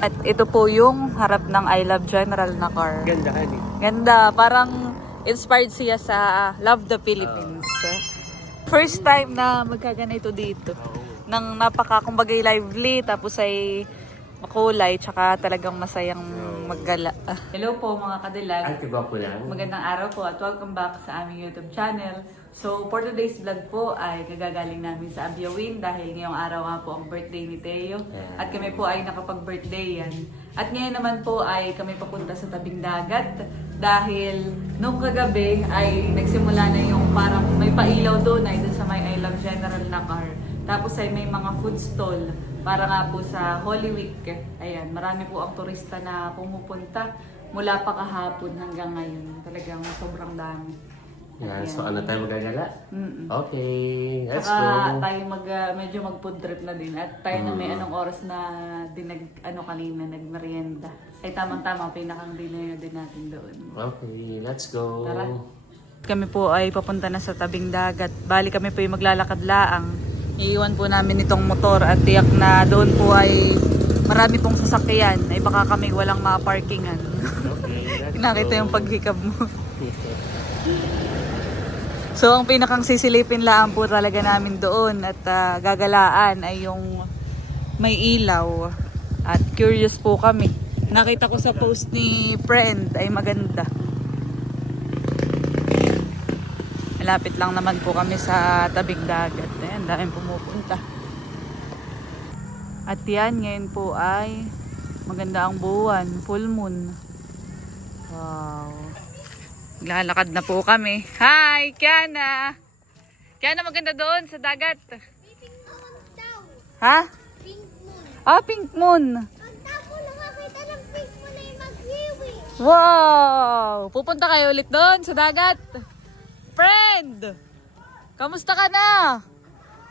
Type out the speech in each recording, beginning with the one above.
At ito po yung harap ng I Love General na car. Ganda, honey. Ganda. Parang inspired siya sa Love the Philippines. First time na magkaganito dito. Nang kumbagay lively, tapos ay makulay, tsaka talagang masayang maggala. Hello po mga kadilag. Ay, tiba po lang. Magandang araw po at welcome back sa aming YouTube channel. So for today's vlog po ay gagagaling namin sa Abiawin dahil ngayong araw nga po ang birthday ni Teo. At kami po ay nakapag-birthday yan. At ngayon naman po ay kami papunta sa tabing dagat dahil nung kagabi ay nagsimula na yung parang may pailaw doon ay doon sa may I Love General na car. Tapos ay may mga food stall para nga po sa Holy Week. Ayan, marami po ang turista na pumupunta mula pa kahapon hanggang ngayon. Talagang sobrang dami. Yeah, so ano tayo magagala? Okay, let's Saka go. tayo medyo mag-food trip na din at tayo na may anong oras na din kanina nagmerienda. Ay tamang-tama pinakang dinner din natin doon. Okay, let's go. Tara. Kami po ay papunta na sa tabing dagat. Bali kami po ay maglalakad laang. Iiwan po namin itong motor at tiyak na doon po ay marami pong sasakyan. Ay baka kami walang ma-parkingan. Okay, let's Nakita go. yung paghikab mo. So ang pinakang sisilipin lang po talaga namin doon at gagalaan ay yung may ilaw. At curious po kami. Nakita ko sa post ni friend ay maganda. Malapit lang naman po kami sa tabing dagat. Ayan, daming pumupunta. At yan, ngayon po ay maganda ang buwan, full moon. Wow. Lalakad na po kami. Hi, Kiana! Kiana, maganda doon sa dagat. Pink moon daw. Ha? Pink moon. Ah, pink moon. Ang tapo nakakita ng pink moon ay mag-iwi. Wow! Pupunta kayo ulit doon sa dagat. Friend! Kamusta ka na?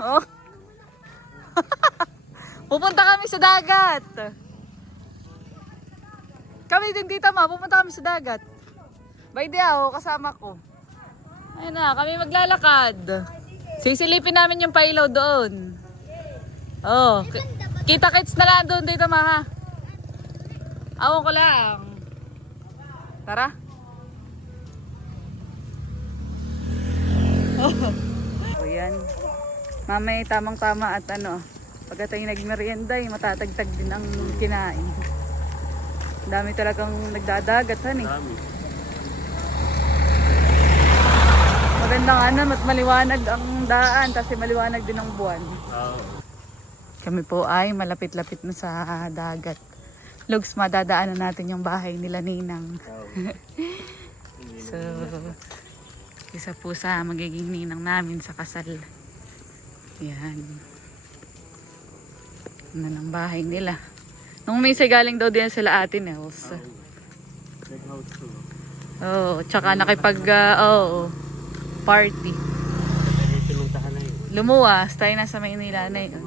Oh. Pupunta kami sa dagat. Kami din dito ma, pupunta kami sa dagat. By the ako, kasama ko. Ayun na, kami maglalakad. Sisilipin namin yung pailaw doon. Oh, kita-kits na lang doon dito ma ha. Awon ko lang. Tara. Oh, yan. Mamay tamang-tama at pagka tayo nagmerienda, matatagtag din ang kinain. Dami talagang nagdadagat, han eh. Dami. Maganda nga naman at maliwanag ang daan kasi maliwanag din ang buwan. Oh. Kami po ay malapit-lapit na sa dagat. Lugs, madadaanan natin yung bahay nila Ninang. So, isa po sa magiging ninang namin sa kasal. Yan. Ano ng bahay nila. Nung may galing daw din sila Ate Nels. Check out to. Oo, tsaka party. Pinuntahan na yun. Lumuwas, tayo nasa Maynila na yun.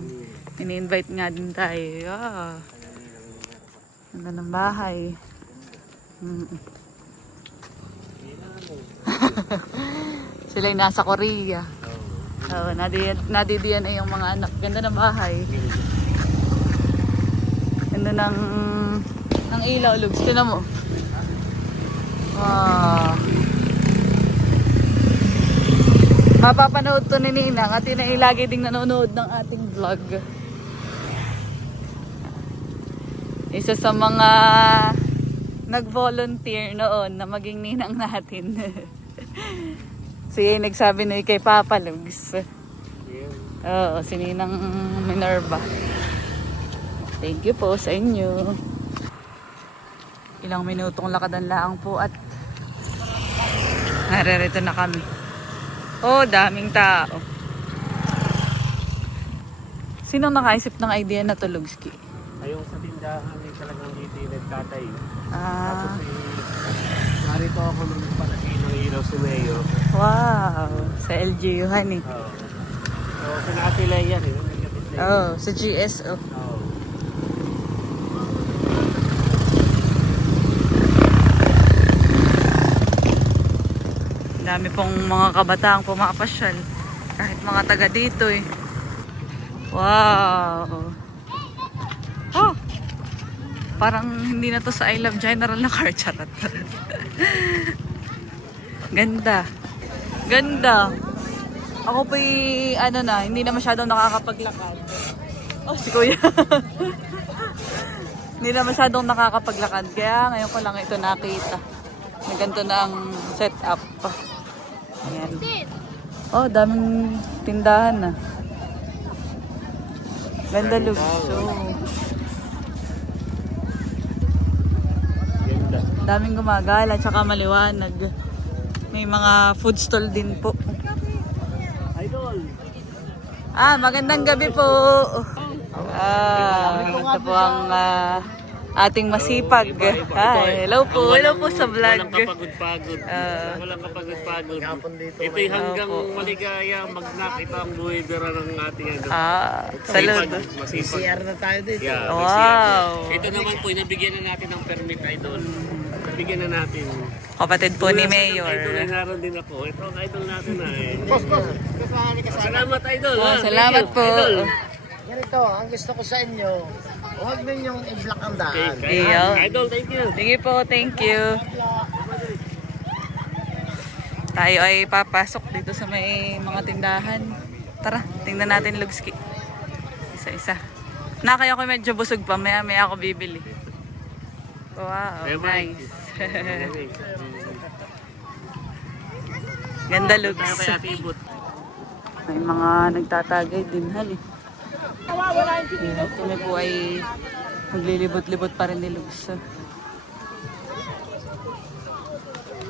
Ini-invite nga din tayo. Ah. Ganda ng bahay. Sila yung nasa Korea. Oo, nadidiyan na yung mga anak. Ganda ng bahay. Ganda ng ilaw, Lugs. Tinan mo. Wow. Mapapanood to ni Ninang at yun ay lagi ding nanonood ng ating vlog. Isa sa mga nag-volunteer noon na maging ninang natin. Siya nagsabi na kay Papa Lugs. Oo, si Ninang Minerva. Thank you po sa inyo. Ilang minutong lakadan lang po at naririto na kami. Oh, daming tao. Sino nakaisip ng idea na to, Lugski? Ayong sa tindahan ay talagang dito yung nagtatay. Ah, Tapos narito ako nung nagpalagay ng ilaw si Mayo. wow. Sa LGU, honey. Oo. So, sinatila yan eh. Nagkapit na yun. Oh, sa GSO. Oo. Dami pong mga kabataang pumapasyal. Kahit mga taga dito eh. Wow. Parang hindi na to sa I Love General na car, charot. Ganda. Ganda. Ako pa hindi na masyadong nakakapaglakad. Oh, si Kuya. Hindi na masyadong nakakapaglakad. Kaya ngayon ko lang ito nakita. Na ganito na ang setup. Ayan. Oh, daming tindahan na. Ganda looks. So, Ganda. daming gumagala, tsaka maliwanag. May mga food stall din po. Idol. Magandang gabi po. Ito po ang ating masipag. Hello po. Hello po sa vlog. Walang kapagod-pagod. Walang kapagod-pagod. Ito'y hanggang maligaya, mag-nakita ang buhay dira ng ating ano. Salud. Masipag. CR na tayo dito. Yeah, Wow. ito naman po, nabigyan na natin ng permit, idol. Nabigyan na natin. Kapatid po ni Idol, Mayor. ay naroon din ako. Ito ang idol natin na eh. Salamat, idol. ha? Salamat Thank you, po. idol. Ganito, ang gusto ko sa inyo, huwag ninyong i-block ang Okay, daan. Iyo. idol, thank you. Sige po, thank you. Tayo ay papasok dito sa may mga tindahan. Tara, tingnan natin Lugski. Isa-isa. Kaya ako medyo busog pa, maya ako bibili. Wow, nice. Ganda Tayo Lugs. kay Ate Ibot. May mga nagtatagay din hali. Kami po ay naglilibot-libot pa rin ni Lugs.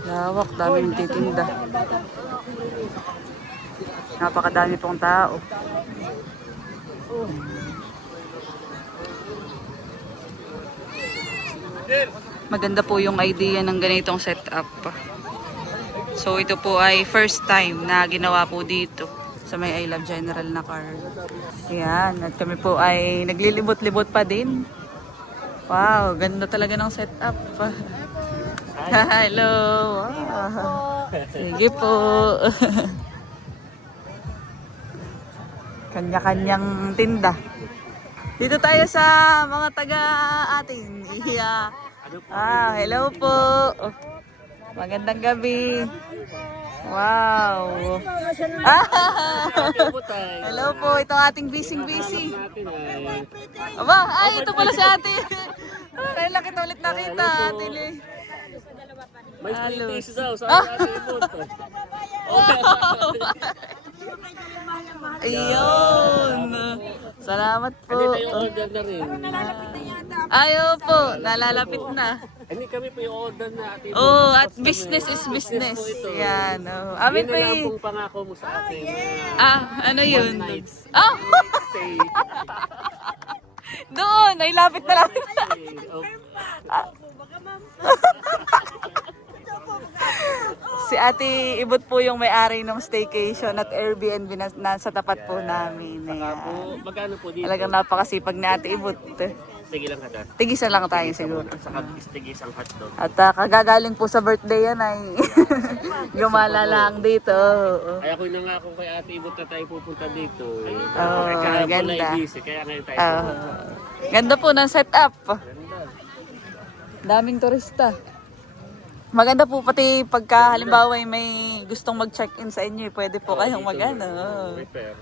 Lawak, dami nagtitinda. Napakadami pong tao. Maganda po yung idea ng ganitong setup. So ito po ay first time na ginawa po dito sa may I Love General na car. Ayan, at kami po ay naglilibot-libot pa din. Wow, ganda talaga ng setup. Hello. Wow. Sige po. Kanya-kanyang tinda. Dito tayo sa mga taga atin. Yeah. Hello po. Magandang gabi. Wow. Hello po, ito ang ating busy-busy. Aba, ito pala si ate. Kailan lang kita ulit nakita, ate Lee. May free Halos. taste daw sa Ate Ibot. Ayun. Salamat po. Hindi tayo order na rin. Ayaw po, nalalapit na. Hindi kami po yung order na Ate Ibot. Oh, at business is business. Yan. Oh. Amin Yun po na lang yung... pong pangako mo sa akin. Ano yun? One night. Oh! Stay. Doon! Ay, lapit na lapit. Si Ate Ibot po yung may-ari ng staycation at Airbnb na nasa tapat po namin. Saka po, magkano po dito? Talagang napakasipag ni Ate Ibot. Sige lang kada. Tigisan lang tayo siguro. Saka tigis ang hotdog. At kagagaling po sa birthday yan ay gumala lang dito. Kaya ko na nga kung kay Ate Ibot na tayo pupunta dito. ganda. Kaya pala busy, kaya ngayon tayo pupunta. Ganda po ng setup. Daming turista. Maganda po pati pagka halimbawa ay may gustong mag-check-in sa inyo, pwede po kayong mag-ano. May pera.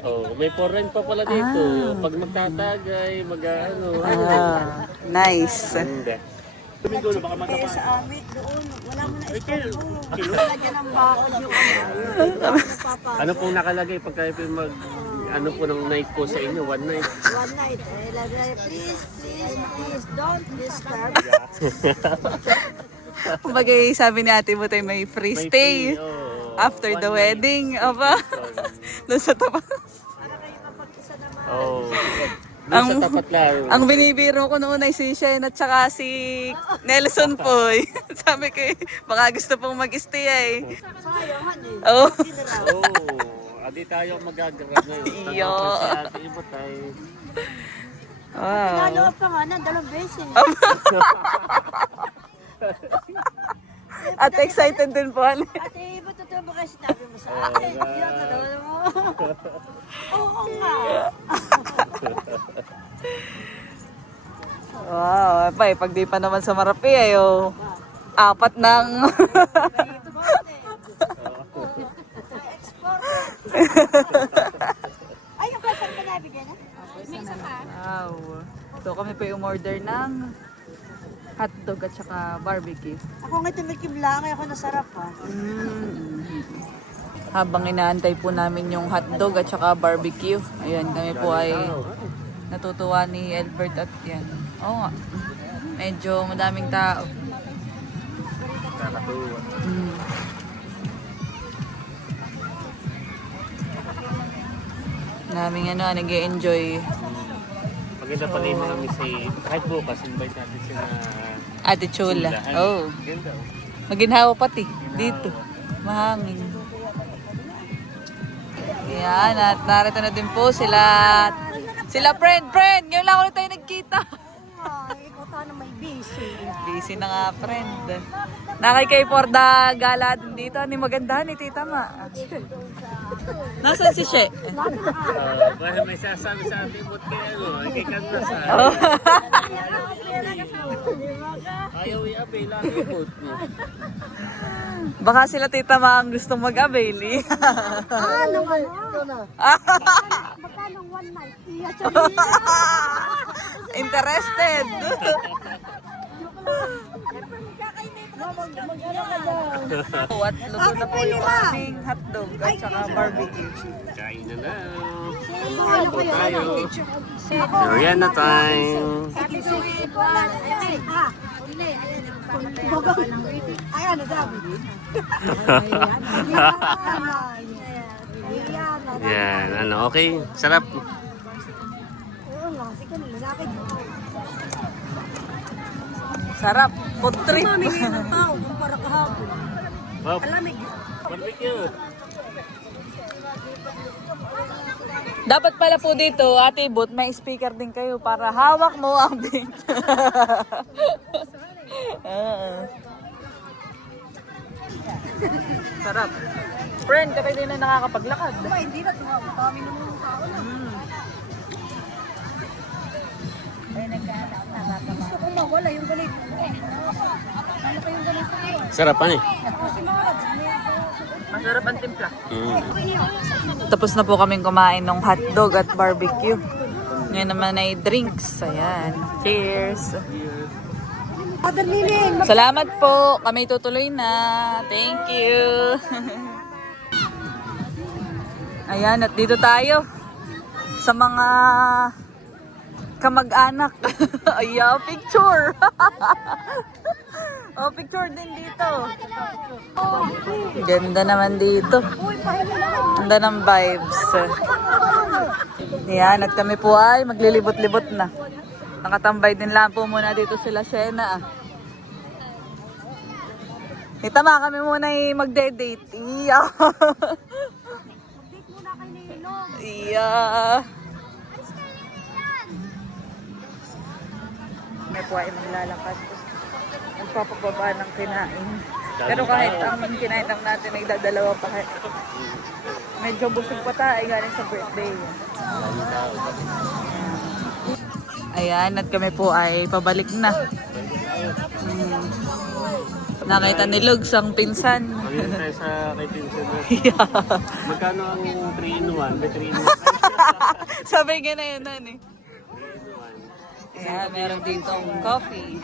Oh, may for rent pa pala dito. Pag magtatagay, mag-ano. Nice. Hindi. Domingo na baka matapang. Sa amin doon, wala mo na istorbo. Lagyan ng bakod yung ano. Ano pong nakalagay pagka mag ano po ng night po sa inyo? One night. One night, lagay, please, don't disturb. Kumbaga sabi ni Ate Butay may free May stay free, oh, after one the night. wedding. Aba, doon sa tapat. Para kayo mapag-isa naman. Oh. Doon sa tapat lang. Ang binibiro ko noon ay si Shen at saka si Nelson po. Sabi ko, baka gusto pong mag-stay eh. Sayang, honey. Oh. Oh, adi tayo magagrab ngayon. Iyo. Si Ate Ibot ay Wow. Nalo pa nga na, 2 beses. At excited din po. Ate, iba totoo ba kasi sinabi mo sa akin? Yan, totoo mo. Oo nga. Wow, pag di pa naman sa Marapi ayo. Apat ng Ay, yung kasal ka nabigyan na? Wow. So kami pa yung order ng hotdog at saka barbecue. Ako nga tumikim lang, ako nasarap ha. Habang inaantay po namin yung hotdog at saka barbecue. Ayan, kami po ay natutuwa ni Albert at yan. Oo nga. Medyo madaming tao. Nakakatuwa. Naming nag-enjoy. Maganda pala yung mga misi. Kahit bukas, invite natin sila. Ate Chula. Chulahan. Oh. Ganda oh. Maginhawa pati. Dito. Mahangin. Yan. At narito na din po sila. Sila friend. Ngayon lang ulit tayo nagkita. Ay, ikaw tayo na may busy. Busy na nga, friend. Nakay kay Porda gala din dito. Ano yung maganda ni Tita Ma? Nasaan si She? Para may sasabi sa ating bot kaya kay Kanlas ha. Oh. Ayaw i-abay lang yung bot niya. Baka sila Tita Ma ang gustong mag-avail eh. Ano ba? Magkano one night? Iya, Interested. At luto na po yung aming hotdog at saka barbecue. Kain na na. Ano ko Tayo. Merienda time. Ay, ano sabi? Yan, ano, okay. Sarap. Oo nga, kasi kanila lalaki. Sarap. Food trip. Mamingin ng tao kumpara kahapon. Wow. Alamig. Barbecue. Dapat pala po dito, Ate Bot, may speaker din kayo para hawak mo ang beat. Sarap. Friend, kapag din na nakakapaglakad. Diba, hindi na tumawag. Kami naman ng tao na. Gusto kong mawala yung galit. Ano pa yung galit ko? Sarapan eh. Kasi mga Masarap ang timpla. Tapos na po kaming kumain ng hotdog at barbecue. Ngayon naman ay drinks. Ayan. Cheers. Padalinin. Salamat po. Kami tutuloy na. Thank you. Ayan, at dito tayo sa mga kamag-anak. Ayan, picture. Oh, picture din dito. Ganda naman dito. Ganda ng vibes. Ayan, at kami po ay maglilibot-libot na. Nakatambay din lang po muna dito sila Shena. Tama kami muna ay magde-date. Iya. Iya. May po ay maglalakad. Magpapababa ng kinain. Pero kahit ang kinain lang natin ay dadalawa pa. Medyo busog pa tayo galing sa birthday. Ayan, at kami po ay pabalik na. Nakita ni Lugs ang pinsan. Magiging tayo sa kay Pinsan na. Yeah. Magkano ang 3-in-1? May 3-in-1. Sabi nga na yun, eh. Ayan, meron ditong coffee.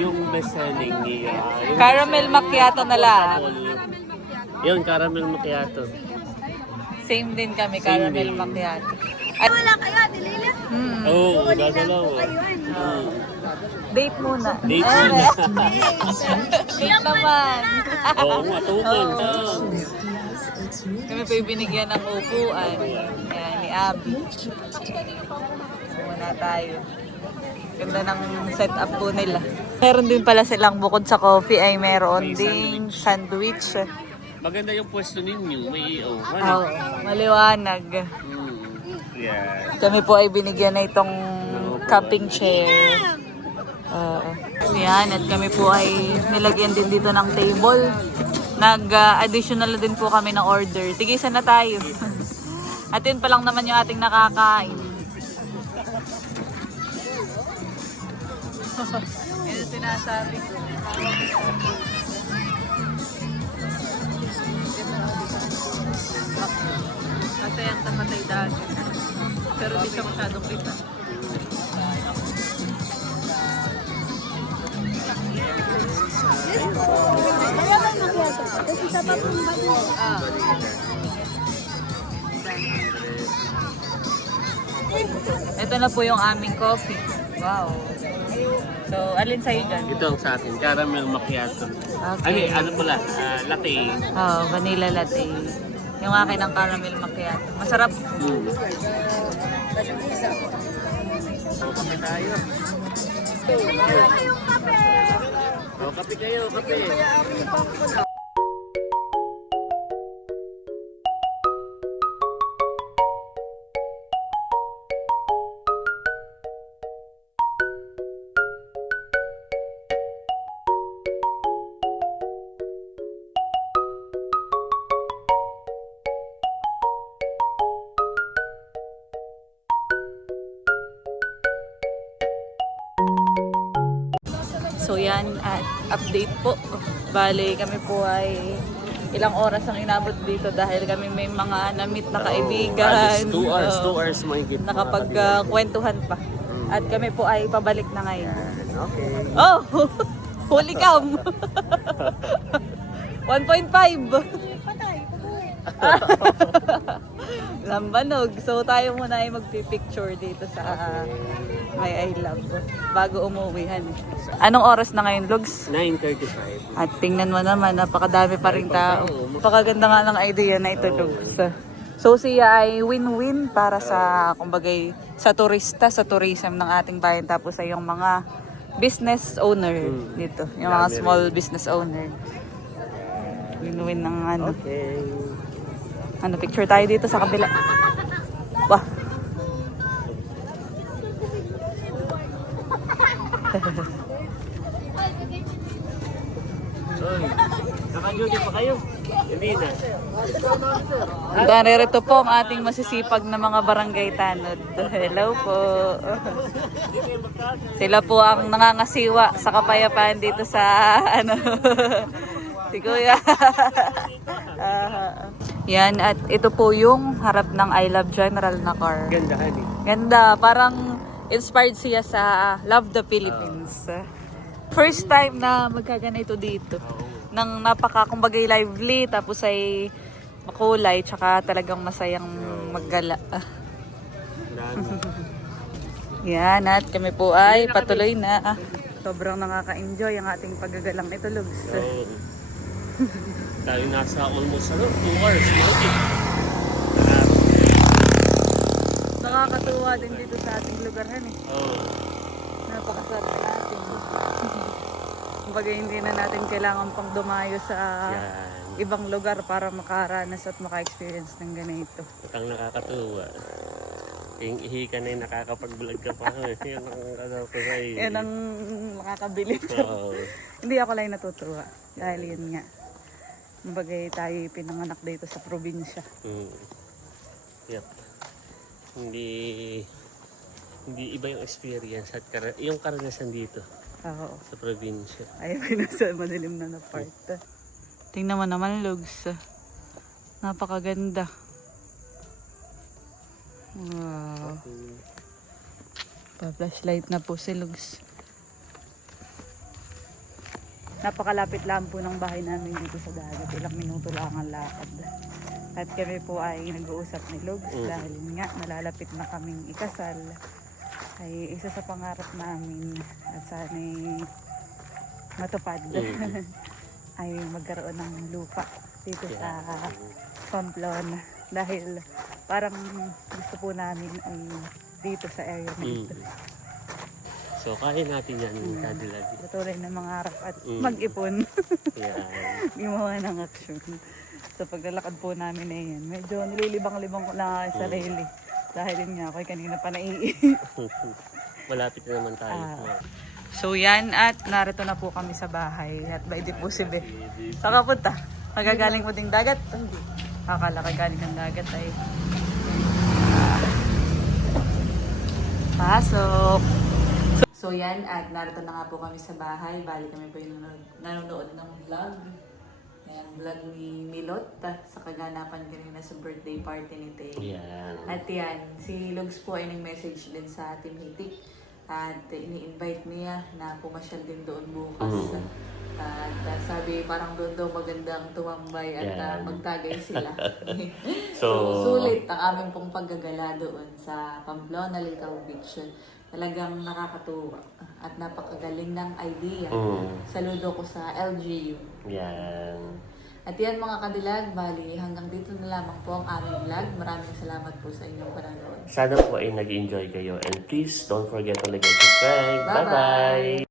Yung best selling niya. Caramel macchiato na lang. Yun, caramel macchiato. Same din kami, Same caramel din. macchiato. At, Wala kayo, Dilila. Oo, gagalaw. date muna. Date muna. Date naman. Oo, matukan. Kami po yung binigyan ng upuan. Ayan, ni Abby. Muna tayo. Ganda ng setup po nila. Meron din pala silang bukod sa coffee ay meron May ding sandwich. Maganda yung pwesto ninyo. May EO. Oh, maliwanag. Yeah. Kami po ay binigyan na itong camping chair. Yan, at kami po ay nilagyan din dito ng table. Nag-additional din po kami ng order. Tigisan na tayo. At yun pa lang naman yung ating nakakain. Yan yung sinasabi ko. Kasi ang tamatay dati. Pero di siya masyadong kita. Kaya ba nakiyaso? Tapos isa pa pong bago. Ito na po yung aming coffee. Wow. So, alin sa'yo dyan? Ito ang sa akin, caramel macchiato. Okay. Ano pala, latte. Oh, vanilla latte. Yung akin ang caramel macchiato. Masarap. So, kape tayo. Oh, kape kayo, kape. So yan, at update po. Bale, kami po ay ilang oras ang inabot dito dahil kami may mga na-meet na kaibigan. 2 hours, 2 hours mahigit. Nakapag-kwentuhan pa. At kami po ay pabalik na ngayon. Okay. Oh! Holy cam! 1.5! Patay, pag-uwi. Lambanog. So tayo muna ay magpipicture dito sa May I Love bago umuwihan. Anong oras na ngayon, Lugs? 9:35. At tingnan mo naman, napakadami pa rin tao. Napakaganda nga ng idea na ito, Lugs. So siya ay win-win para sa, kumbagay, sa turista, sa tourism ng ating bayan. Tapos ay yung mga business owner dito. Yung mga small business owner. Win-win ng ano. Okay. Ano, picture tayo dito sa kabila. Wah. Oy, naka-duty pa kayo? Hindi na. Narito po ang ating masisipag na mga barangay tanod. Hello po. Sila po ang nangangasiwa sa kapayapaan dito sa ano. Si Kuya. Yan, at ito po yung harap ng I Love General na car. Ganda, honey. Ganda, parang inspired siya sa Love the Philippines. First time na magkaganito dito. Nang napaka, kumbagay, lively, tapos ay makulay, tsaka talagang masayang maggala. Yan, at kami po ay patuloy na. Sobrang nakaka-enjoy ang ating paggagalang ito, Lugs. So, tayo nasa almost 2 hours. Mahigit. Nakakatuwa din dito sa ating lugar, eh. Oh. Napakasarap natin. Kumbaga hindi na natin kailangan pang dumayo sa Yan. ibang lugar para makaranas at maka-experience ng ganito. At ang nakakatuwa. Yung ihi ka na yung nakakapag-vlog ka pa. Yan ang ano ko sa'yo. Yan ang makakabilib. Oo. Hindi ako lang natutuwa. Dahil yun nga. Kumbaga tayo pinanganak dito sa probinsya. Yep. Hindi iba yung experience at yung karanasan dito Oo. sa probinsya. Ayaw ko na sa madilim na part. Tingnan mo naman, Lugs. Napakaganda. Wow. Pa-flashlight na po si Lugs. Napakalapit lang po ng bahay namin dito sa dagat. Ilang minuto lang ang lakad. At kami po ay nag-uusap ni Lugs dahil nga nalalapit na kaming ikasal. Ay isa sa pangarap namin at sana'y matupad ay magkaroon ng lupa dito sa Pamplona. Dahil parang gusto po namin ay dito sa area na ito. So, kaya natin yan, kadilag. Patuloy na mangarap at mag-ipon. Yan. Gumawa ng aksyon. So paglalakad po namin na yan, medyo nililibang-libang ko lang ang sarili. Dahil yun nga, ako'y kanina pa naiihi. Malapit na naman tayo. So yan, at narito na po kami sa bahay. At by the posible. Saan ka punta? Magagaling mo ding dagat? Hindi. Akala kagaling ng dagat ay. Pasok! So yan, at narito na nga po kami sa bahay. Bali kami po yung nanonood ng vlog. Ayan, vlog ni Milot sa kaganapan kanina sa birthday party ni Teo. Yan. At yan, si Lugs po ay nag-message din sa Team Hitik. At ini-invite niya na pumasyal din doon bukas. At sabi parang doon daw magandang tumambay at Yan. magtagay sila. So, Sulit ang aming pong paggagala doon sa Pamplona, Little Beach. Talagang nakakatuwa at napakagaling ng idea. Saludo ko sa LGU. Yan. At yan mga kadilag, bali hanggang dito na lamang po ang aming vlog. Maraming salamat po sa inyong panonood. Sana po ay nag-enjoy kayo. And please don't forget to like and subscribe. Bye-bye. Bye-bye!